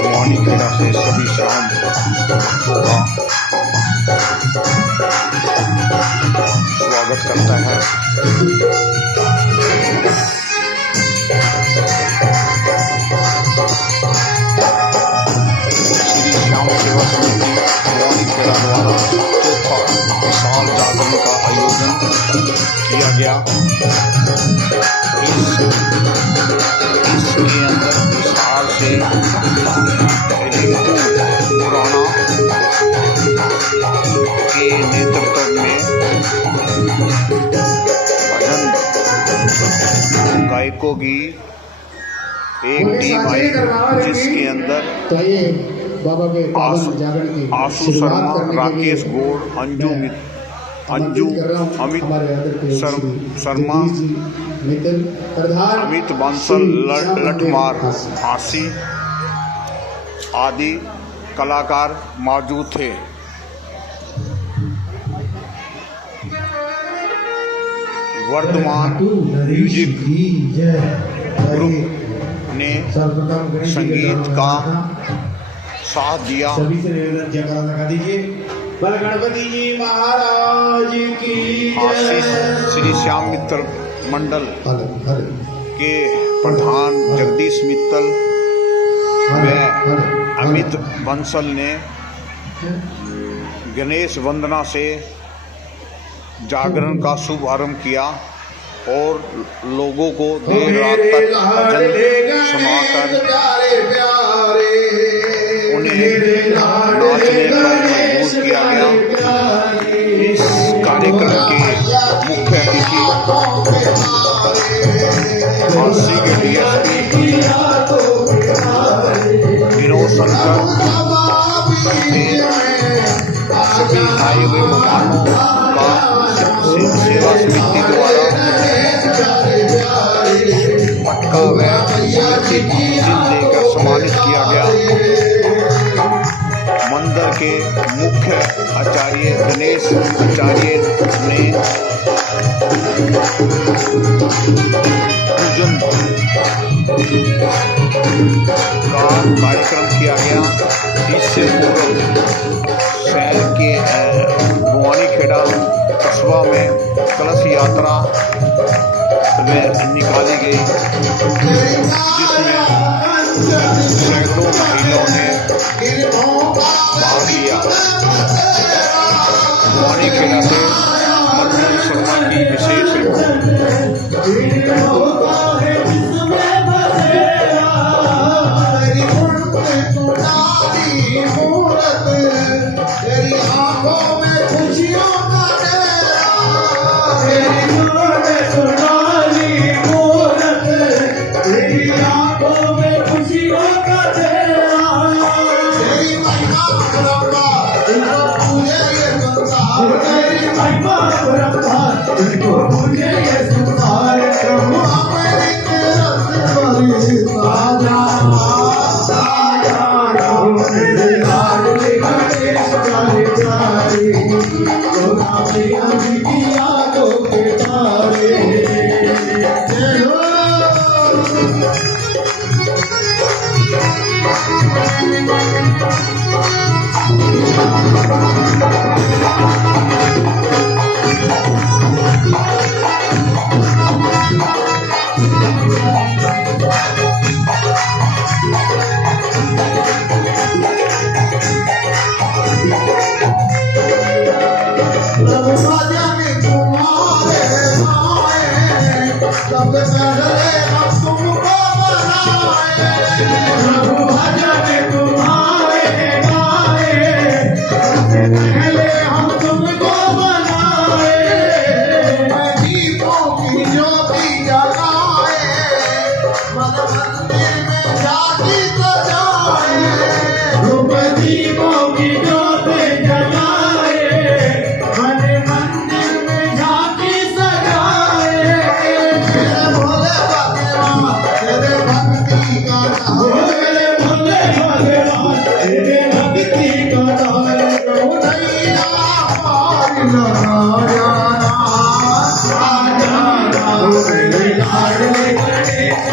भवानी खेड़ा से सभी शाम होगा स्वागत करता है। श्री श्याम सेवा समिति भवानी खेड़ा द्वारा चौथा विशाल जागरण का आयोजन किया गया। इसके अंदर विशाल से पुराना के नेतृत्व में भजन गायकों की एक टीम आई, जिसके अंदर आशु शर्मा, राकेश गौड़, अंजू अमित शर्मा, अमित बांसल, लठमार फांसी आदि कलाकार मौजूद थे। वर्धमान म्यूजिक ग्रुप ने संगीत का साथ दिया। गणपति जी महाराज की आशीष श्री श्याम मित्तल मंडल के प्रधान जगदीश मित्तल व अमित बंसल ने गणेश वंदना से जागरण का शुभारंभ किया और लोगों को देर रात तक भजन सुनाकर उन्हें नाचने पर मजबूर किया गया। इस कार्यक्रम के मुख्य अतिथि झांसी के डीएसपी विनोद शंकर ने सभी आए हुए मेहमानों का सेवा समिति द्वारा पटका व देकर सम्मानित किया गया। मंदिर के मुख्य आचार्य गणेश आचार्य ने पूजन का कार्यक्रम किया गया। इससे पूर्व शहर के भवानी खेड़ा कस्बा में कलश यात्रा निकाली गई, जिसमें सैकड़ों महिलाओं ने भाग लिया। भवानी खेड़ा से मनमोहन शर्मा की विशेष रिपोर्ट।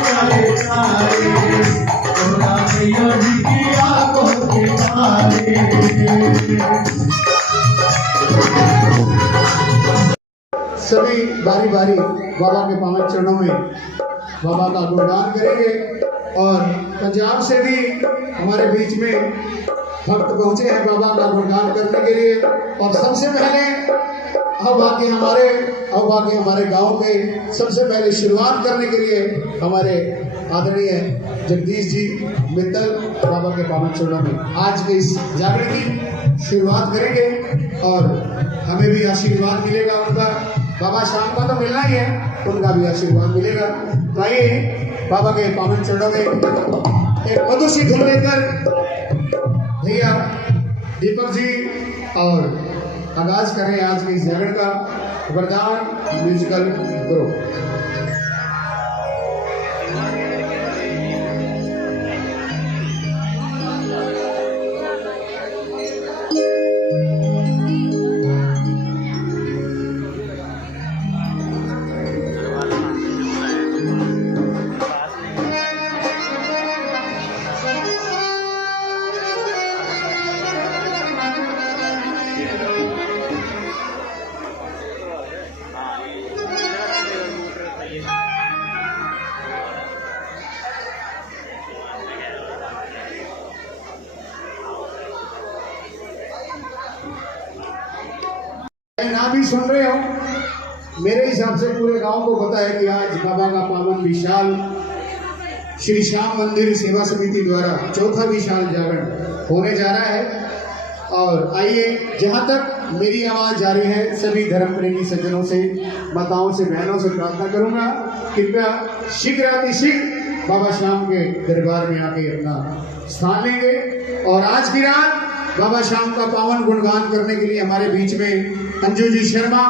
Hare मैया जी की आंखों के तारे। सभी बारी बारी बाबा के पावन चरणों में बाबा का गुणगान करेंगे। और पंजाब से भी हमारे बीच में भक्त पहुंचे हैं बाबा का गुणगान करने के लिए। और सबसे पहले हमारे गांव के सबसे पहले शुरुआत करने के लिए हमारे आदरणीय जगदीश जी मित्तल बाबा के पावन चरणों में आज के इस जागरण की शुरुआत करेंगे। और हमें भी आशीर्वाद मिलेगा उनका। बाबा शाम को तो मिलना ही है, उनका भी आशीर्वाद मिलेगा। तो आइए बाबा के पावन चरणों में एक मधुर सी धुन लेकर भैया दीपक जी और आगाज करें आज के इस जागरण का। वरदान म्यूजिकल ग्रुप। ना भी सुन रहे हो, मेरे हिसाब से पूरे गांव को पता है कि आज बाबा का पावन विशाल श्री श्याम मंदिर सेवा समिति द्वारा चौथा विशाल जागरण होने जा रहा है। और आइए, जहां तक मेरी आवाज जा रही है, सभी धर्म प्रेमी सज्जनों से, माताओं से, बहनों से प्रार्थना करूंगा, कृपया शीघ्र बाबा श्याम के दरबार में आके अपना स्थान लेंगे। और आज की रात बाबा श्याम का पावन गुणगान करने के लिए हमारे बीच में अंजू जी शर्मा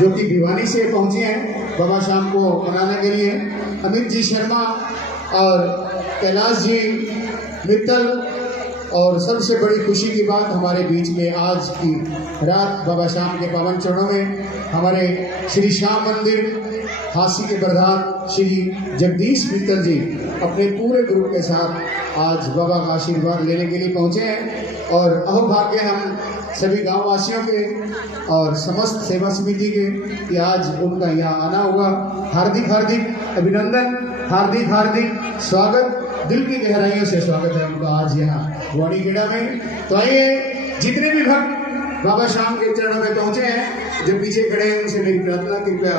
जो कि भिवानी से पहुंचे हैं बाबा श्याम को मनाने के लिए, अमित जी शर्मा और कैलाश जी मित्तल। और सबसे बड़ी खुशी की बात, हमारे बीच में आज की रात बाबा श्याम के पावन चरणों में हमारे श्री श्याम मंदिर हासी के प्रधान श्री जगदीश मित्तल जी अपने पूरे ग्रुप के साथ आज बाबा का आशीर्वाद लेने के लिए पहुंचे हैं। और अहोभाग्य हम सभी गांव वासियों के और समस्त सेवा समिति के कि आज उनका यहाँ आना हुआ। हार्दिक अभिनंदन, हार्दिक स्वागत, दिल की गहराइयों से स्वागत है उनका आज यहाँ वाणीखेड़ा में। तो आइए, जितने भी भक्त बाबा श्याम के चरणों में पहुंचे हैं, जो पीछे खड़े हैं, उनसे मेरी प्रार्थना, कृपया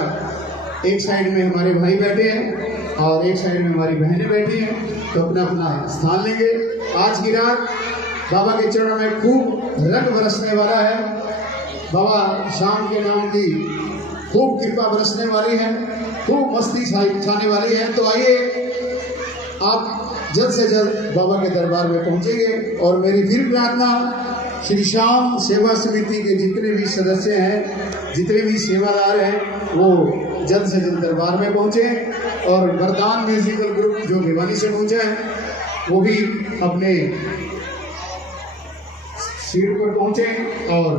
एक साइड में हमारे भाई बैठे हैं और एक साइड में हमारी बहनें बैठी हैं, तो अपना अपना स्थान लेंगे। आज की रात बाबा के चरणों में खूब रंग बरसने वाला है, बाबा श्याम के नाम की खूब कृपा बरसने वाली है, खूब मस्ती छाने वाली है। तो आइए, आप जल्द से जल्द बाबा के दरबार में पहुंचेंगे। और मेरी फिर प्रार्थना, श्री श्याम सेवा समिति के जितने भी सदस्य हैं, जितने भी सेवादार हैं, वो जल्द से जल्द दरबार में पहुंचे। और वरदान म्यूजिकल ग्रुप जो भिवानी से पहुंचा है, वो भी अपने सीट पर पहुंचे और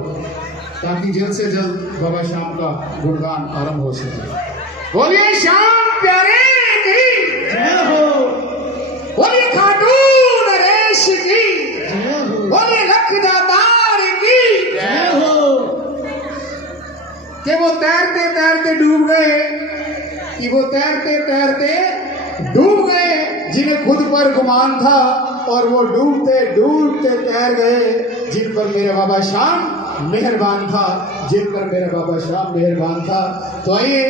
ताकि जल्द से जल्द बाबा श्याम का गुणगान आरंभ हो सके। बोलिए श्याम प्यारे की जय हो, बोलिए खाटू नरेश की जय हो, बोलिए लखदातार की जय हो। कि वो तैरते तैरते डूब गए, कि वो तैरते तैरते डूब गए, जिन्हें खुद पर गुमान था, और वो डूबते डूबते तैर गए, जिन पर मेरा बाबा श्याम मेहरबान था, जिन पर मेरा बाबा श्याम मेहरबान था। तो आइए,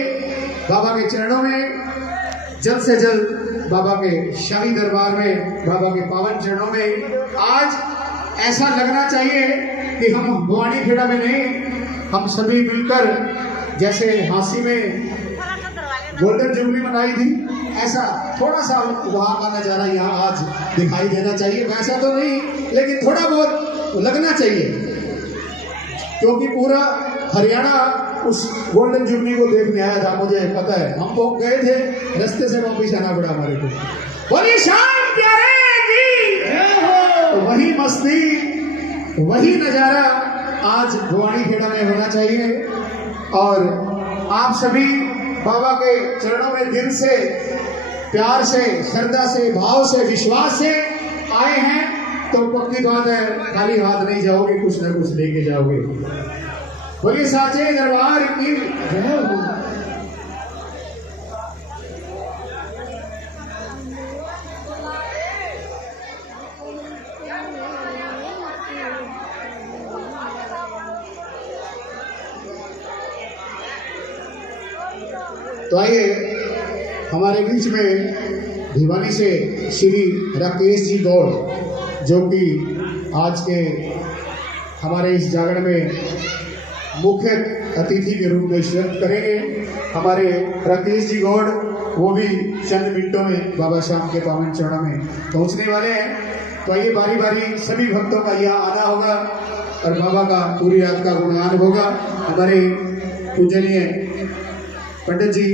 बाबा के चरणों में जल्द से जल्द बाबा के शाही दरबार में, बाबा के पावन चरणों में आज ऐसा लगना चाहिए कि हम वाणीखेड़ा में नहीं, हम सभी मिलकर, जैसे हांसी में गोल्डन जुबली मनाई थी, ऐसा थोड़ा सा वहाँ का नज़ारा यहाँ आज दिखाई देना चाहिए। वैसा तो नहीं, लेकिन थोड़ा बहुत लगना चाहिए, क्योंकि पूरा हरियाणा उस गोल्डन जुबली को देखने आया था। मुझे पता है, हम लोग गए थे, रास्ते से वापिस आना पड़ा हमारे को। बोलिए श्याम प्यारे की जय हो। वही मस्ती, वही नज़ारा आज वाणीखेड़ा में होना चाहिए। और आप सभी बाबा के चरणों में दिल से, प्यार से, श्रद्धा से, भाव से, विश्वास से आए हैं तो पक्की बात है खाली हाथ नहीं जाओगे, कुछ ना कुछ लेके जाओगे। बोलिए साचे दरबार की जय हो। तो आइए हमारे बीच में भिवानी से श्री राकेश जी गौड़ जो कि आज के हमारे इस जागरण में मुख्य अतिथि के रूप में शिरकत करेंगे। हमारे राकेश जी गौड़ वो भी चंद मिनटों में बाबा श्याम के पावन चरणों में पहुंचने वाले हैं। तो आइए बारी बारी सभी भक्तों का यहाँ आना होगा और बाबा का पूरी रात का गुणगान होगा। हमारे पूजनीय पंडित जी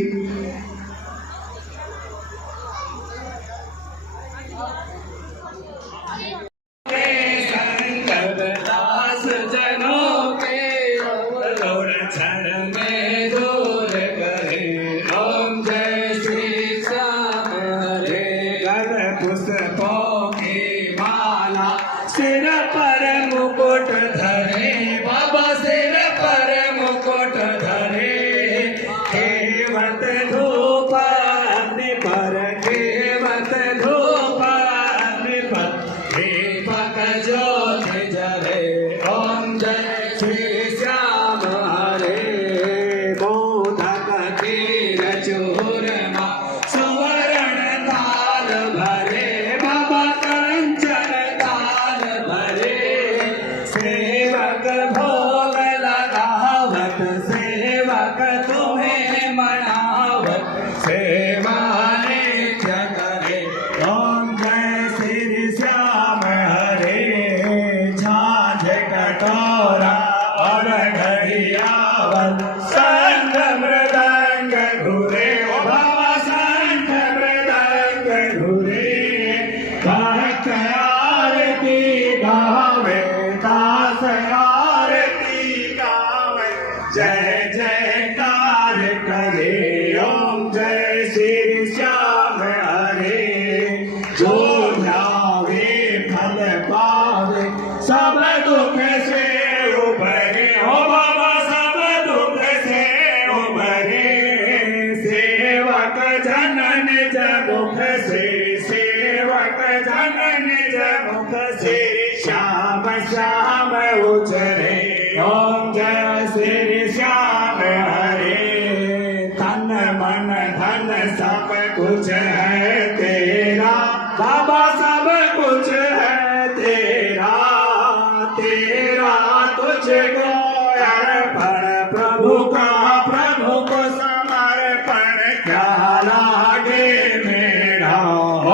पुष्पों की माला सिर पर मुकुट धरे, बाबा सिर पर मुकुट धरे, केवट धूप अग्नि पर, केवट धूप अग्नि पर, दीपक ज्योति जले। ओम जय श्री श्याम हरे। मोदक खीर चूरमा सुवर्ण थाल भरे, बाबा कंचन थाल भरे, सेवक भोग लगावत, सेवक तुम्हें मनावत, सेवा नित्य करे। ओम जय श्री श्याम हरे। झांझ कटोरा और घड़ियावल संग मृदंग घुरे, ओ बाबा संग मृदंग घुरे, भक्त आरती गावे, दास आरती गावे, जय जयकार करे। ओम जय श्री श्याम हरे। जो ध्यावे फल पावे, सब दुख से उबरे, ओ बाबा सब दुख से उबरे, सेवक जन निज मुख से, सेवक जन निज मुख से, श्याम श्याम उचरे। ओम जय श्री श्याम हरे। तन मन धन सब कुछ है तेरा, बाबा सब कुछ है तेरा, तेरा तुझको अर्पण, प्रभु का प्रभु को समर्पण, क्या लागे मेरा।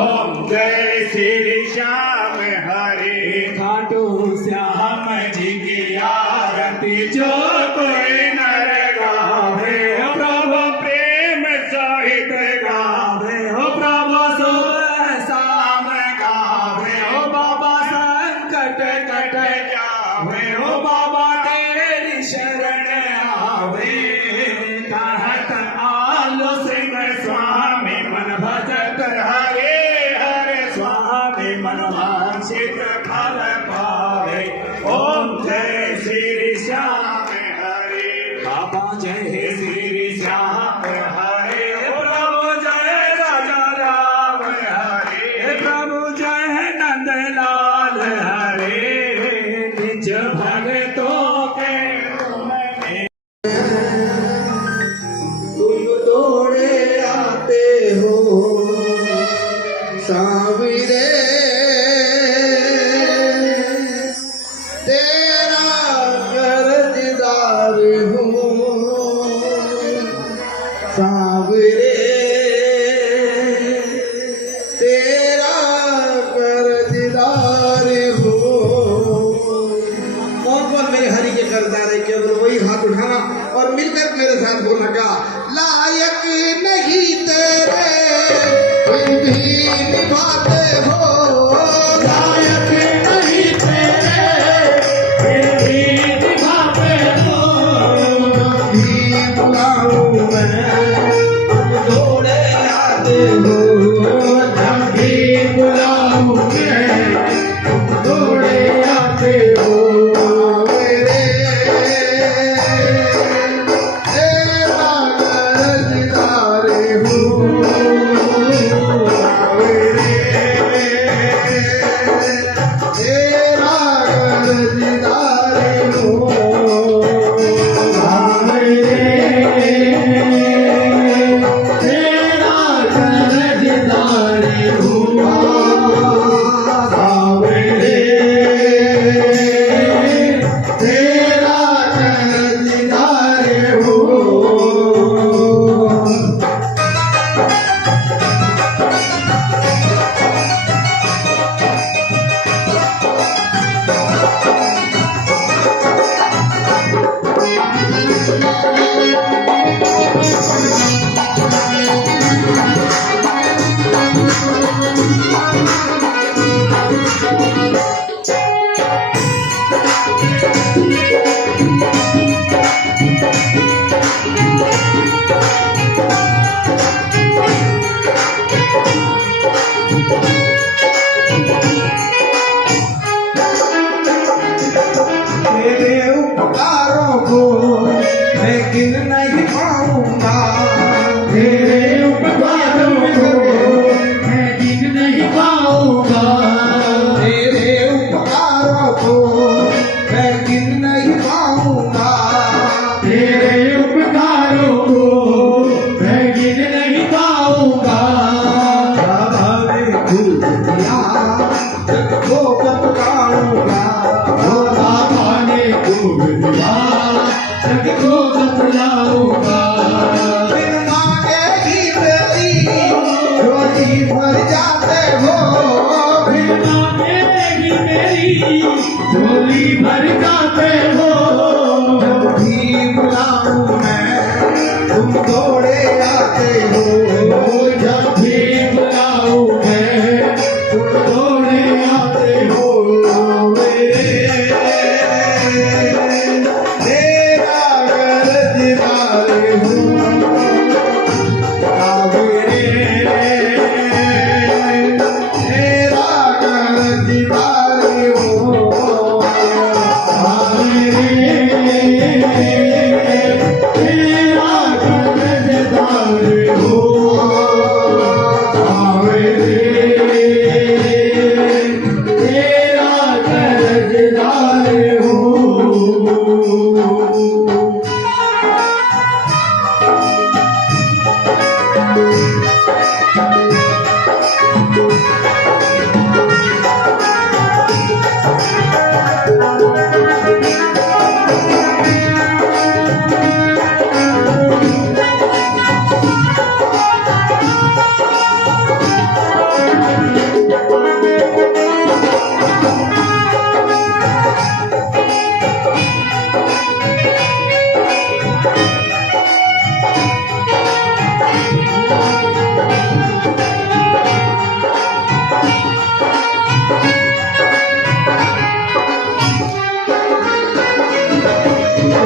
ओम जय श्री श्याम हरे। खाटू श्याम जी की आरती जो कोई नर गावे, प्रभु प्रेम सहित गावे, ओ प्रभु सुबह शाम गावे, ओ बाबा संकट कट जावे, ओ बाबा तेरी शरण आवे। कहत आलो सिंह स्वामी मन भजत हरे, हरे स्वामी मन वांछित फल पावे। ओम जय श्री श्याम हरे। बाबा जय श्री श्याम हरे। प्रभु जय राजा राम हरे, प्रभु जय नंदलाल हरे, निज भगतों के तुमने तुम दौड़े आते हो साविरे, तेरा कर्जदार हूँ साविरे, तेरा कर्जदार हूँ। कौन मेरे हरि के कर्जदार है? केवल वही हाथ उठाना और मिलकर मेरे साथ बोलना का लायक नहीं तेरे फिर भी निभाते हो, लायक नहीं तेरे फिर भी निभाते हो। भी बुलाऊं मैं तुम दौड़े आते हो, जब भी बुलाऊं मैं बतलाऊंगा भोला पाने को विधवा जग को बतलाऊंगा बिन मांगे ही मेरी झोली भर जाते हो बिन मांगे ही मेरी झोली भर जाते हो जब भी बुलाऊं मैं तुम दौड़े आते हो जब भी बुलाऊं मैं तुम दौड़े आते हो तेरा गरजदार हूँ तेरा गरजदार हूँ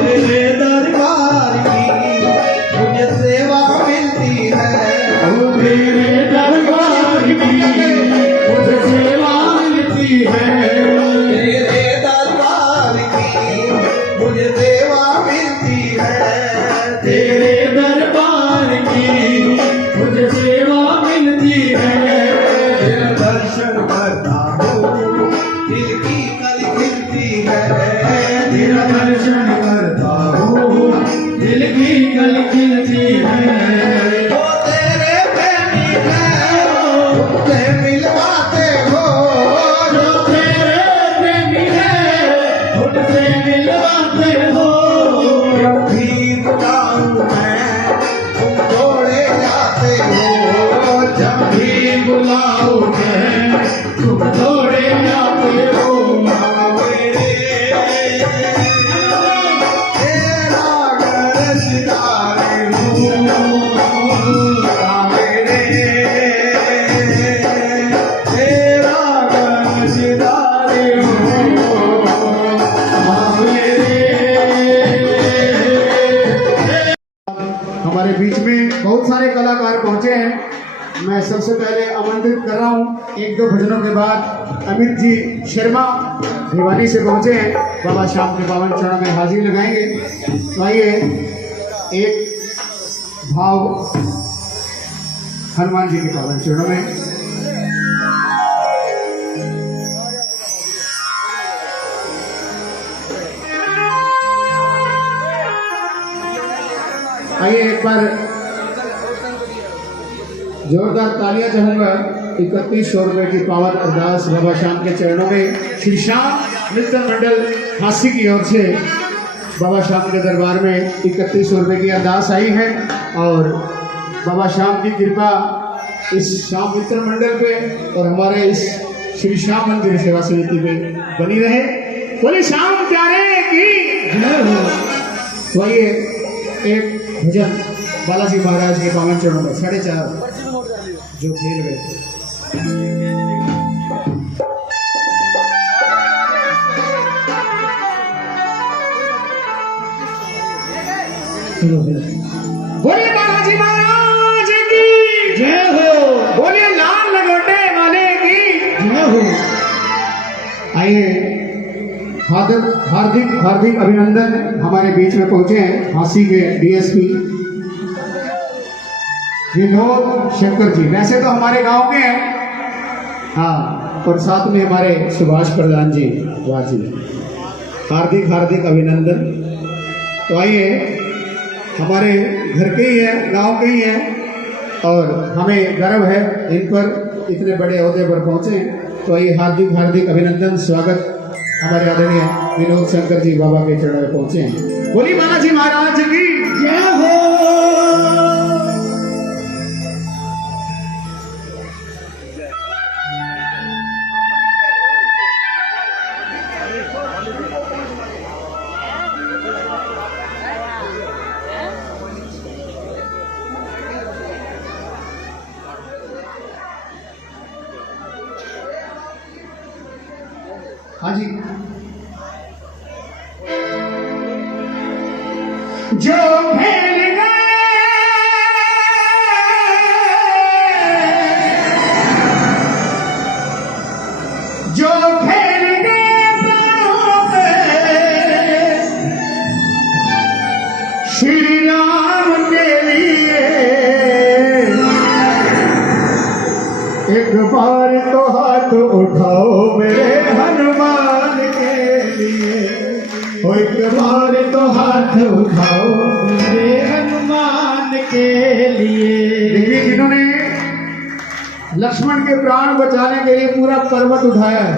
तेरे दरबार की मुझे सेवा मिलती है तेरे दरबार की मुझे सेवा मिलती है तेरे दरबार की मुझे सेवा मिलती है तेरे दरबार की मुझे सेवा मिलती है तेरा दर्शन करता हूँ दिल की कली खिलती है तेरा दर्शन करता हूँ दिल की कल खिलती है वो तेरे प्रेमी है तुमसे मिलवाते हो जो तेरे प्रेमी है उनसे मिलवाते हो जब भी बुलाऊं मैं तुम दौड़े जाते हो जब भी बुलाओ मैं तुम दौड़े आते हो तेरा गरजदार हूँ तेरा गरजदार हमारे बीच में बहुत सारे कलाकार पहुंचे हैं। मैं सबसे पहले आमंत्रित कर रहा हूं, एक दो भजनों के बाद अमित जी शर्मा भिवानी से पहुंचे हैं, बाबा श्याम के पावन चरणों में हाजिरी लगाएंगे। तो आइए एक भाव हनुमान जी के पावन चरणों में। आइए एक बार जोरदार तालियां चाहूंगा 3100 रुपए की पावन अरदास बाबा श्याम के चरणों में श्री श्याम मित्र मंडल हांसी की ओर से बाबा श्याम के दरबार में 3100 रुपए की अरदास आई है और बाबा श्याम की कृपा इस श्याम मित्र मंडल पे और हमारे इस श्री श्याम मंदिर सेवा समिति पे बनी रहे। बोले श्याम प्यारे की जय हो। तो आइए एक भजन बालाजी महाराज के पावन चरणों में 4.5 जो खेल गए थे। बोलिए बालाजी महाराज की जय हो। बोलिए लाल लंगोटे वाले की जय हो। आइए हार्दिक हार्दिक अभिनंदन हमारे बीच में पहुंचे हैं हांसी के डीएसपी विनोद शंकर जी। वैसे तो हमारे गांव के हैं, हाँ, और साथ में हमारे सुभाष प्रधान जी, वाह जी, हार्दिक हार्दिक अभिनंदन। तो आइए हमारे घर के ही हैं, गांव के ही हैं और हमें गर्व है इन पर, इतने बड़े ओहदे पर पहुंचे हैं। तो ये हार्दिक हार्दिक अभिनंदन स्वागत हमारे आदरणीय विनोद शंकर जी बाबा के चरण में पहुंचे हैं। बोली बालाजी महाराज की जय हो। हाँ जी। जो खेल गए जो खेल गए प्राणों पे श्री राम के लिए एक बार तो हाथ उठाओ मेरे हनुमान के लिए। ओ एक बार तो हाथ उठाओ मेरे हनुमान के लिए। देखिए जिन्होंने लक्ष्मण के प्राण बचाने के लिए पूरा पर्वत उठाया है,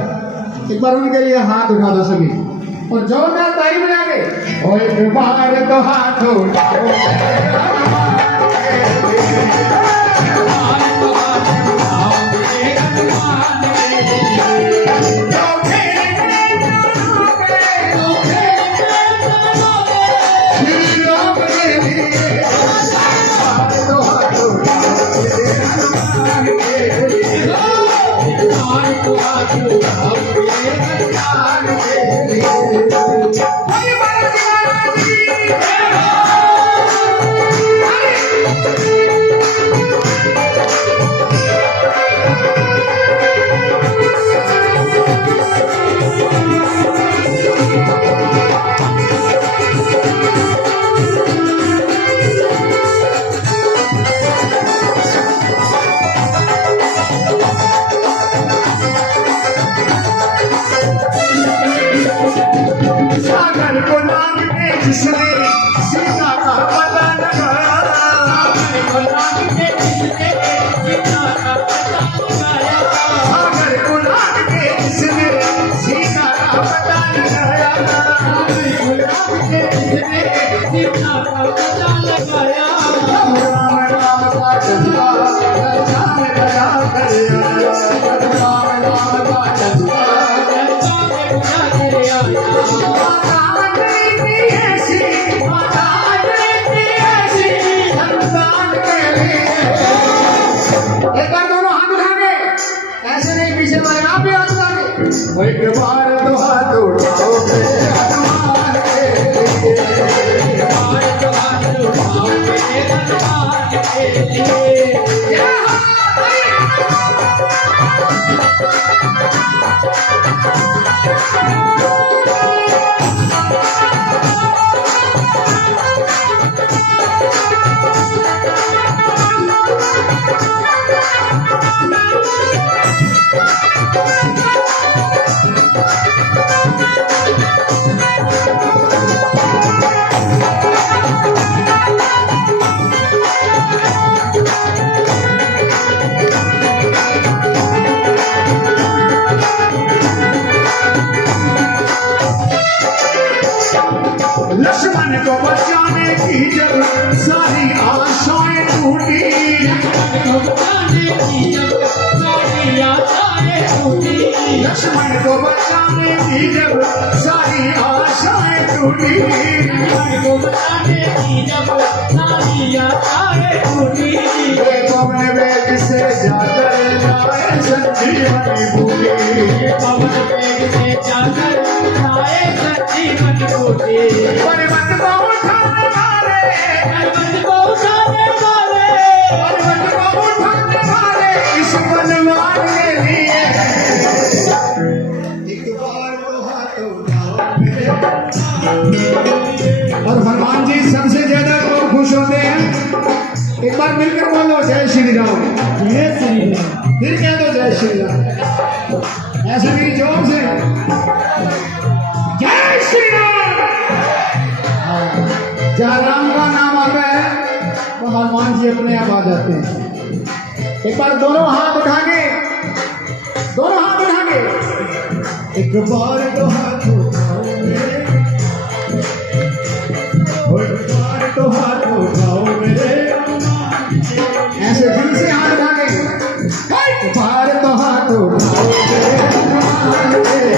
एक बार उनके लिए हाथ उठा दो सभी और जोरदार ताली बजाएंगे। ओ एक बार तो हाथ उठाओ मेरे हनुमान के लिए। जिसने सीता का पता लगाया, सागर को लांग के जिसने सीता का पता लगाया, राम राम का चंदा चर्चा में बजा कर आया, राम राम का चंदा चर्चा में बजा कर आया। एक बार दोनों हाथ उठाएंगे, ऐसे नहीं पीछे वाले आप भी हाथ उठाएंगे। एक बार तो हाथ उठाओ मेरे हनुमान के लिए। एक बार तो हाथ उठाओ मेरे हनुमान के लिए। लक्ष्मण को बचाने की जब सारी आशाएं टूटी, लक्ष्मण को बचाने की जब सारी आशाएं टूटी, पवन वेग से जाकर लाए संजीवनी बूटी, पवन वेग से जाकर लाए संजीवनी बूटी। पर्वत को उठाने वाले, पर्वत को उठाने वाले, पर्वत को उठाने वाले इस बलवान के लिए एक बार तो हाथ उठाओ मेरे। और हनुमान जी सबसे ज्यादा तो खुश होते हैं, एक बार मिलकर बोलो जय श्री राम, जय श्री राम, फिर कह दो जय श्री राम, ऐसे नहीं जोर से जय श्री राम। जहाँ राम का नाम आता है तो हनुमान जी अपने आप आ जाते हैं। एक बार दोनों हाथ उठा के, दोनों हाथ उठा एक बार तो हाथ उठाओ मेरे, एक बार तो हाथ उठाओ मेरे, ऐसे दिल से हाथ उठा के एक बार तो हाथ उठाओ मेरे भगवान के लिए।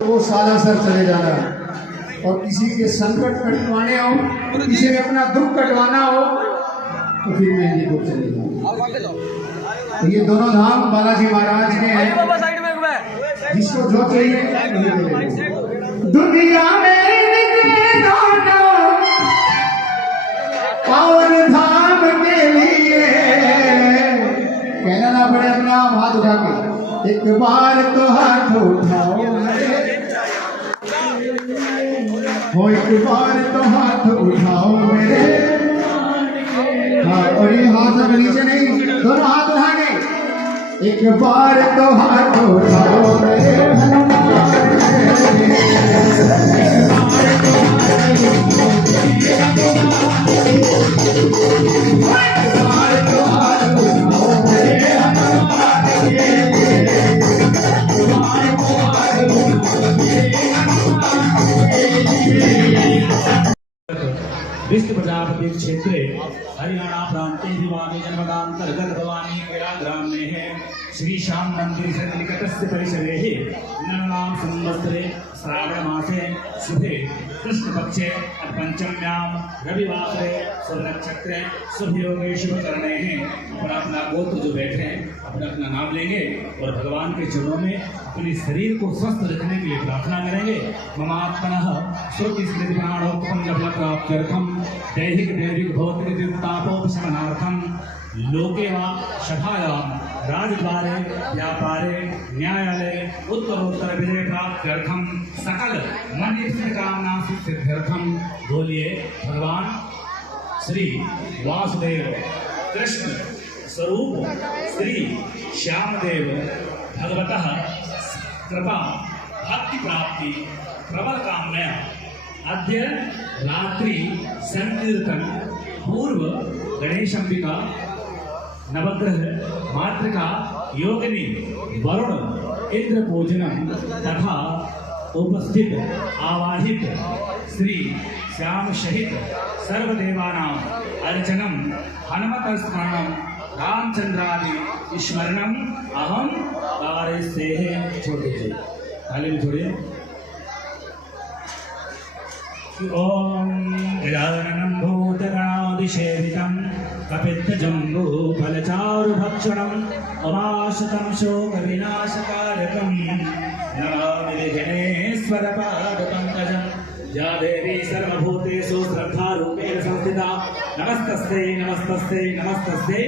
जो सालासर चले जाना और किसी के संकट कटवाने हो, किसी में अपना दुख कटवाना हो तो फिर मेहंदीपुर चले जाना। तो ये दोनों धाम बालाजी महाराज के हैं, जिसको जो चाहिए दुनिया में और धाम के लिए कहना ना पड़े, अपना हाथ उठा के एक बार तो हाथ उठाओ हो, एक बार तो हाथ उठाओ मेरे। हाँ, और ये हाथ अब नीचे नहीं, दोनों हाथ उठा के एक बार तो हाथ उठाओ मेरे विष्णु प्रजापति क्षेत्रे हरियाणा प्रांते भिवानी जनपदांतर्गत भवानी ग्राम में है श्री श्याम मंदिर से निकटस्थ परिसरे नवनाम संवत्सरे श्रावण मासे शुभे कृष्ण पक्षे पंचम्यां रविवासरे शुभ नक्षत्रे शुभ योगे शुभ करने हैं। अपना अपना गोत्र जो बैठे हैं अपना अपना नाम लेंगे और भगवान के चरणों में अपने शरीर को स्वस्थ रखने के लिए प्रार्थना करेंगे। ममात्मनः श्रुति स्मृति प्राणोत्पन्न प्राप्त्यर्थम दैहिक दैविक भौतिक तापोपशमनार्थम लोके वा सभायाम राजद्वारे व्यापारे न्यायालये उत्तरोत्तर विजय प्राप्त्यर्थम सकल मनीषित कामना सिद्ध्यर्थम बोलिए भगवान श्री वासुदेव कृष्ण स्वरूप श्री श्यामदेव भगवतः कृपा भक्ति प्राप्ति प्रबल कामना अद्य रात्रि संकीर्तन पूर्व गणेशंबिका नवग्रह मातृका योगिनी वरुण इंद्र पूजनम तथा उपस्थित आवाहित श्री श्याम सहित सर्वदेवानां अर्चनम हनुमत स्मरणम रामचंद्रादि स्मरणम अहम कार्य से छोड़ दीजिए, ताली में छोड़िए। ओम गजाननं भूतगणादिसेवितं कपित्थजम्बूफलचारुभक्षणम् उमाशतं शोकविनाशकारकं नमामि विघ्नेश्वरपादपङ्कजं। या देवी सर्वभूतेषु श्रद्धारूपेण संस्थिता नमस्तस्यै नमस्तस्यै नमस्तस्यै।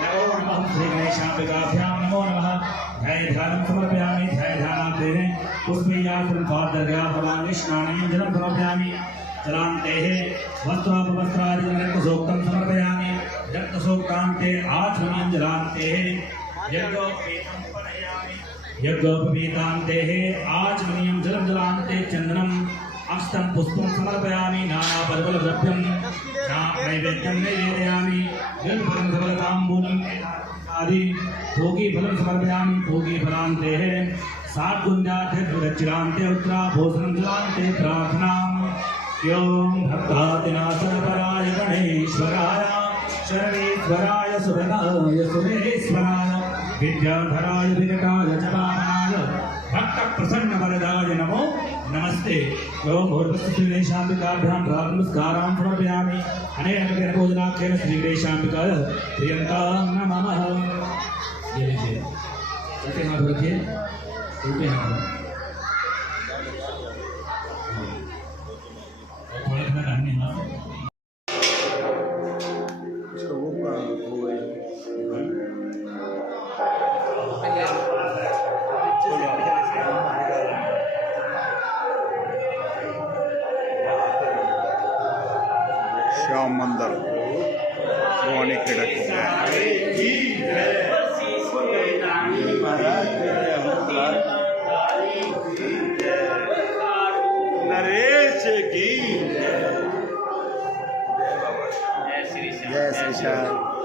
नमो नमः श्रीगणेशाम्बिकाभ्यां नमो नमः। ध्याय ध्यानं समर्पयामि, ध्याय ध्यानान्ते पुष्पैयासनं पादर्याभवामि स्नानं जलं समर्पयामि। जलान्ते वस्त्रापवस्त्रादिरक्तसूक्तं समर्पयामि। रक्तसूक्तान्ते आचमनीयं जलान्ते यज्ञोपवीतान्ते आचमनीयं जलं जलान्ते चन्दनं अष्टम पुष्पं समर्पयामि नानापरिमलद्रव्यं नैवेद्यं निवेदयामि बिल्वफलं सबलताम्बूलम् आदि भोगीफलं समर्पयामि भोगीफलान्तेः साद्गुञ्जाते उत्तराभूषणं जलान्ते प्रार्थनाम् ॐ भक्तादिनाशनपराय गणेश्वराय शरणेश्वराय सुरनाय सुरेश्वराय विद्याधराय विकटाय जपानाय भक्तप्रसन्नवरदाय नमो नमस्ते। ओम भूर्भुवस्सुरेशाम्बिकाभ्यां नमस्कारान् समर्पयामि अनेन कृतेन पूजनाख्येन श्रीगणेशाम्बिकाय प्रियन्तां नमः। ये लीजिए उल्टे हाथ रखिए, उल्टे हाथ थोड़ा थोड़ा दाहिने हाथ श्याम मंदिर भवानी खिड़क नरेश की जय श्री श्याम।